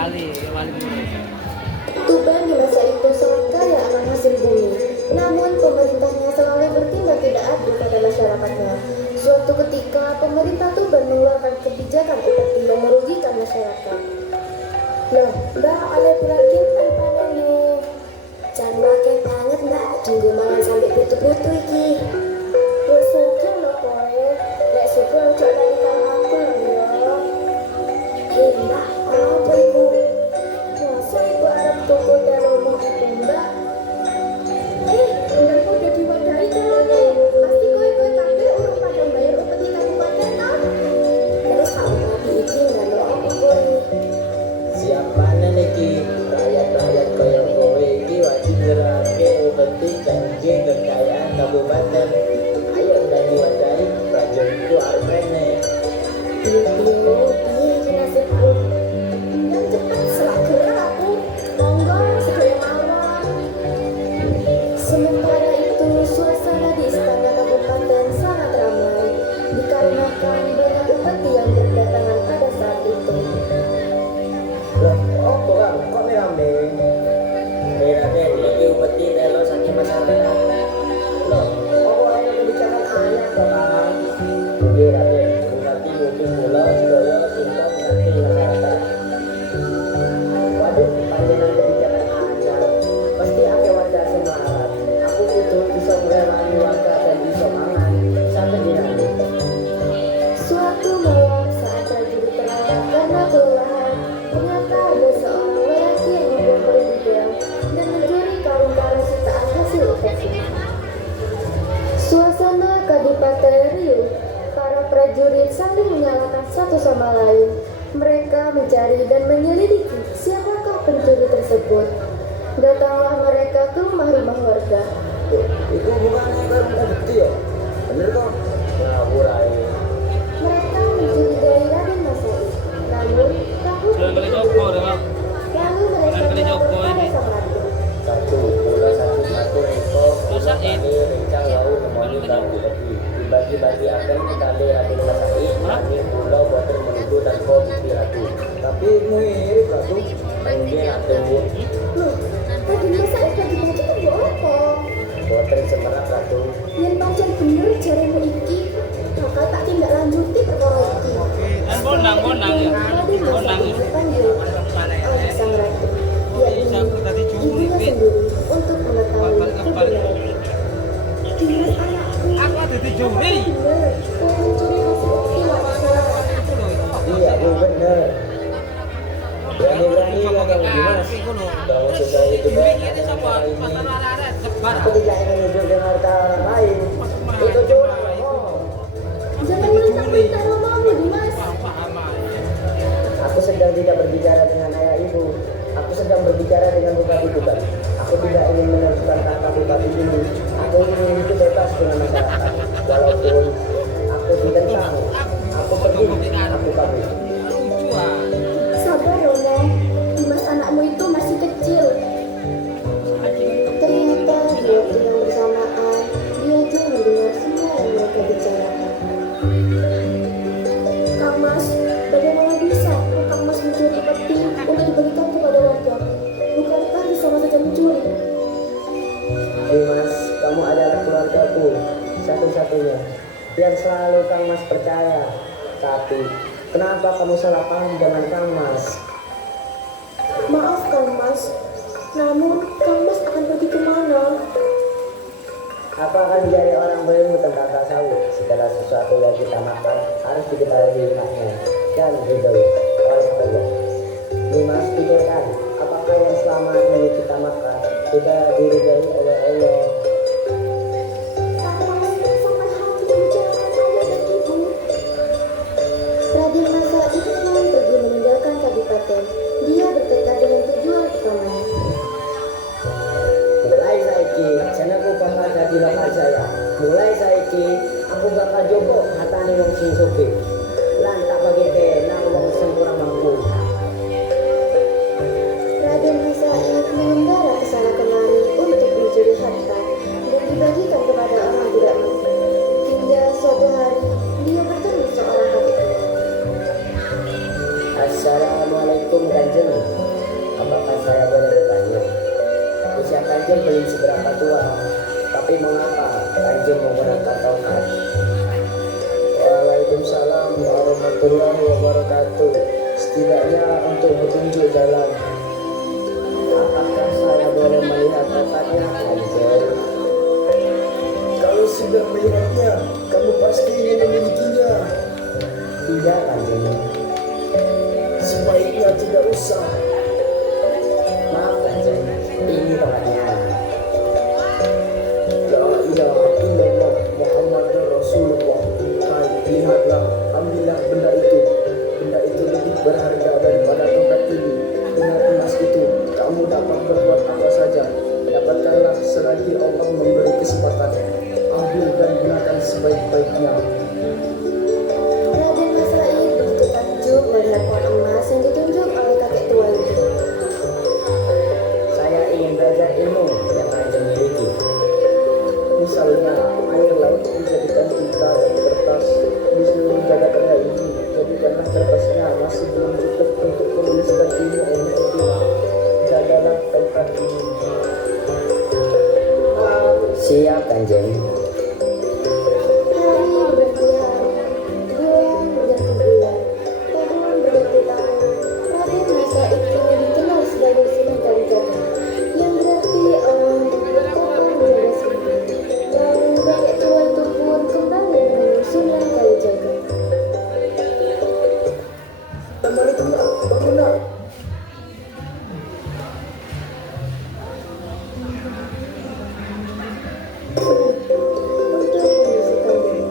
Tuban di masa itu sangat kaya akan hasil bumi. Namun pemerintahnya selalu bertindak tidak adil pada masyarakatnya. Suatu ketika pemerintah Tuban mengeluarkan kebijakan upeti yang merugikan masyarakat. Loh, Mbak, oleh perhatian panen nih. Jangan pakai banget, Mbak. Tunggu mangan sampai putu-putu iki. Wes syukur lho kowe. Nek syukur ojo lalikan aku lho ya. Hei, Mbak, apa iku? Masa ibu Arab toko daromo itu, Mbak? Benerku udah diwadahi kalau nih. Pasti kowe kabeh urung pada bayar upeti kabupaten kan? Terus kamu lagi iki nggak lo apa kowe? Siapa iki rakyat-rakyat kaya kowe iki wajib ngerake upeti janji kekayaan kabupaten. Ayo udah diwadahi prajuritku arep rene. Piye iki nasibku? Yang cepat selak gerak aku. Monggo sedaya mawon. Sementara itu suasana di istana kabupaten sangat ramai dikarenakan banyak upeti yang berdatangan pada saat itu. Loh, opo Kang? Kok rame? Raden, iki upeti telo saking masyarakat. Loh, opo ana kebijakan ayah to Kang? Nggih Raden, ngerti hukum kula sedaya cinta ngerti masyarakat. Waduh, panjenengan kebijakan anyar. Pasti akeh warga semangat. Aku kudu bisa ngrewani warga dan bisa mangan sampai dinanti. Suatu malam saat prajurit terlambat karena kelelahan, ternyata ada seorang lelaki yang membongkar gudang dan mencuri karung-karung sitaan hasil upeti. Suasana Kadipaten riuh. Para prajurit saling menyalahkan satu sama lain. Mereka mencari dan menyelidiki siapakah pencuri tersebut. Datanglah mereka ke rumah-rumah warga. Iku bukannya karung bukti ya? Bener kok? Ngawur ae. Mereka mencurigai Raden Masai. Namun, takut lalu mereka melapor pada sang ratu. Satu pula satu eko kula kali rencang wau nemoni kang bukti dibagi-bagi akan kali Raden Masai nanging kula boten menuju tanpa bukti ratu tapi mirip ratu nggih ratu Loh, Raden Masai bagi baju itu apa? boten semerap ratu Yen pancen bener jaremu iki, bakal tak tindak lanjuti perkara iki. Bonang ya. Raden Masai dipanggil oleh sang ratu. Dia ingin ibunya sendiri untuk mengetahui kebenarannya. Dimas anakku, Aku ada dicuri. bener, kau mencuri hasil upeti warisan. iya bu bener berani-berani ngomong Dimas bahwa sudah itu aku tidak ingin hidup dengan harta orang lain itu curang ngomong. Jangan minta-minta romamu, Dimas. Aku sedang tidak berbicara dengan ayah ibu. Aku sedang berbicara dengan bupati Tuban. Aku tidak ingin meneruskan kata bupati ini. Aku ingin hidup bebas dengan masyarakat. Walaupun aku ditentang, aku pergi, aku kabur. Sabar, Romo. Dimas anakmu itu masih kecil. Ternyata di waktu yang bersamaan, dia aja mendengar semua yang mereka bicarakan. Kang Mas, bagaimana bisa Kang Mas mencuri peti untuk diberikan kepada warga? Bukankah dia sama saja mencuri? Dimas, kamu adalah keluargaku satu-satunya yang selalu Kang Mas percaya. Tapi kenapa kamu salah paham dengan Kang Mas? Maaf Kang Mas, namun Kang Mas akan pergi kemana? Apa akan menjadi orang berilmu tentang tasawuf? Segala sesuatu yang kita makan harus diketahui haknya dan diridhoi oleh Allah. Dimas, pikirkan, apakah yang selama ini kita makan sudah diridhoi oleh Allah? Kang Mas, sampai hati membicarakan ayah dan ibu. Raden Masai pun pergi meninggalkan kabupaten. Dia bertekad dengan tujuan utamanya. Mulai saiki, jenengku bakal dadi lokal jaya. Mulai saiki, aku bakal jogo hatane wong sing sugih. Lan tak bagi nang wong sing kurang mampu. Raden Masai mengembara ke sana kemari untuk mencuri harta dan dibagikan kepada orang tidak mampu. Hingga suatu hari dia bertemu seorang kakek. Assalamualaikum Kanjeng. Kanjeng belum seberapa tua, tapi mengapa Kanjeng menggunakan tongkat? Waalaikumsalam warahmatullahi wabarakatuh. Setidaknya untuk petunjuk jalan. Apakah saya boleh melihat tongkatnya, Kanjeng? Kalau sudah melihatnya, kamu pasti ingin memilikinya. Tidak, Kanjeng. Sebaiknya tidak usah. Maaf, Kanjeng. Ini tongkatnya. La ilaha illallah Muhammadur Rasulullah. Hai, lihatlah, ambillah benda itu. Benda itu lebih berharga daripada tongkat ini. Dengan emas itu, kamu dapat berbuat apa saja. Dapatkanlah selagi Allah memberi kesempatan. Ambil dan gunakan sebaik-baiknya. Raden Mas Said begitu takjub melihat pohon emas yang ditunjuk oleh kakek tua itu. Saya ingin belajar ilmu yang Kanjeng miliki. Misalnya, air laut dijadikan tinta dan kertas. Di seluruh jagat raya ini, jadikanlah kertasnya masih belum cukup untuk menuliskan ilmu yang itu. Jagalah tongkat ini. Siap, Kanjeng. Hari berganti hari, bulan berganti bulan, tahun berganti tahun. Raden Mas Said kini dikenal sebagai Sunan Kalijaga, yang berarti orang yang bertapa menjaga sunnah. Lalu kakek tua itu pun kembali mengenal Sunan Kalijaga. Assalamualaikum, nak. Bangun, nak. Untuk membersihkan diri,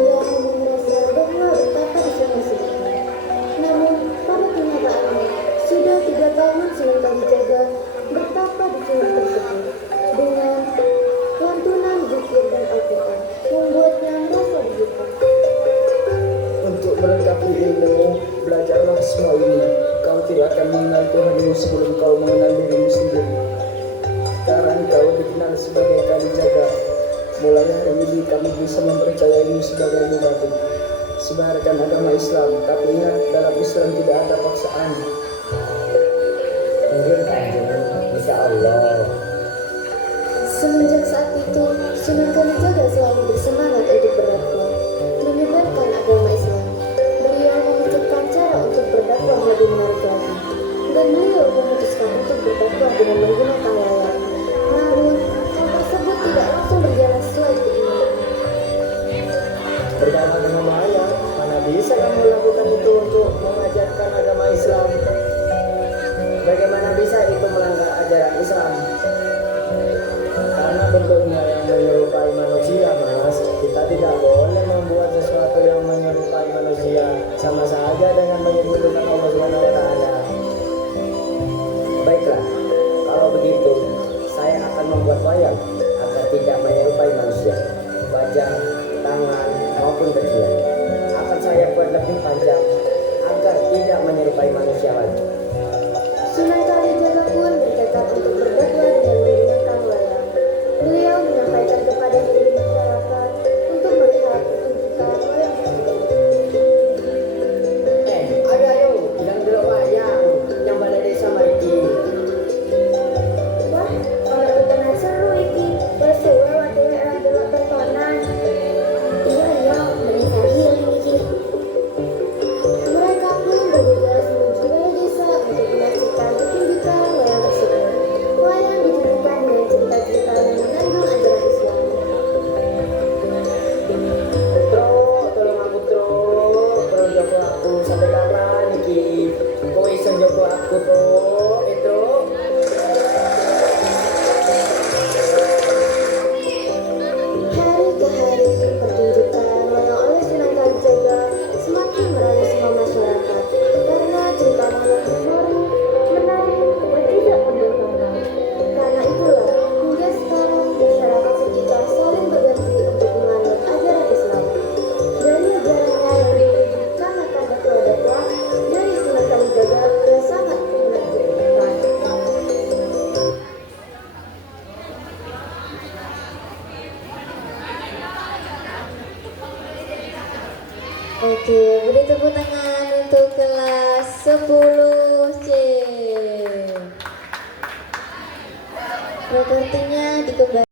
ia hanya merasa bahwa betapa disana sedikit. Namun, pada kenyataannya, sudah 3 tahun Sunan Kalijaga bertapa di sumur tersebut dengan lantunan zikir dan Al-Quran membuatnya merasa dibuka. Untuk melengkapi ilmu, belajarlah semua ini. Kau tidak akan mengenal Tuhanmu sebelum kau mengenal dirimu sendiri. Sekarang kau dikenal sebagai Kalijaga. Mulai hari ini kami bisa mempercayaimu sebagai mubalik. Sebarkan agama Islam, tapi ingat dalam Islam tidak ada paksaan. Mungkin Kanjeng, insya Allah. Semenjak saat itu, Sunan Kalijaga selalu bersemangat untuk berdakwah, menyebarkan agama Islam. Beliau memikirkan cara untuk berdakwah lebih menarik lagi, dan beliau memutuskan untuk berdakwah dengan menggunakan layar. Namun, hal tersebut tidak langsung berjalan sesuai keinginan. Berdakwah dengan wayang, mana bisa kamu lakukan itu untuk mengajarkan agama Islam? Bagaimana bisa itu melanggar ajaran Islam? Karena bentuknya yang menyerupai manusia, Mas. Kita tidak boleh membuat sesuatu yang menyerupai manusia. Sama saja dengan menyebutkan Allah Subhanahu wa taala. Baiklah, kalau begitu, saya akan membuat wayang agar tidak menyerupai manusia. Wajah, tangan, maupun bagian akan saya buat lebih panjang agar tidak menyerupai manusia lagi. Sunan Kalijaga pun bertekad untuk berdakwah dengan menggunakan layar. Beliau menyampaikan kepada seluruh masyarakat untuk melihat pertunjukan wayang tersebut. Ayo, yang delok wayang yang balai desa mriki. Wah, kalau benar seru iki, wes suwe waktu era delok tontonan. Iya, mereka healing iki. Mereka pun bergegas menuju balai desa untuk menyaksikan pertunjukan wayang tersebut. Wayang ditunjukkan dengan cerita-cerita yang mengandung ajaran Islam. Putro, tolong aku Putro jago aku sampai kapan iki? Kowe iso jago aku, Bro? Petro. Hari ke hari, pertunjukan wayang oleh Sunan Kalijaga semakin meraih semua masyarakat karena cerita wayang yang baru, menarik, dan tidak membosankan. Karena itulah, hingga sekarang masyarakat sekitar saling berganti untuk menganut ajaran Islam. Dari ajarannya yang diuji karena dakwah dari Sunan Kalijaga yang sangat menakjubkan. Oke, beri tepuk tangan untuk kelas 10C. Propertinya dikembalikan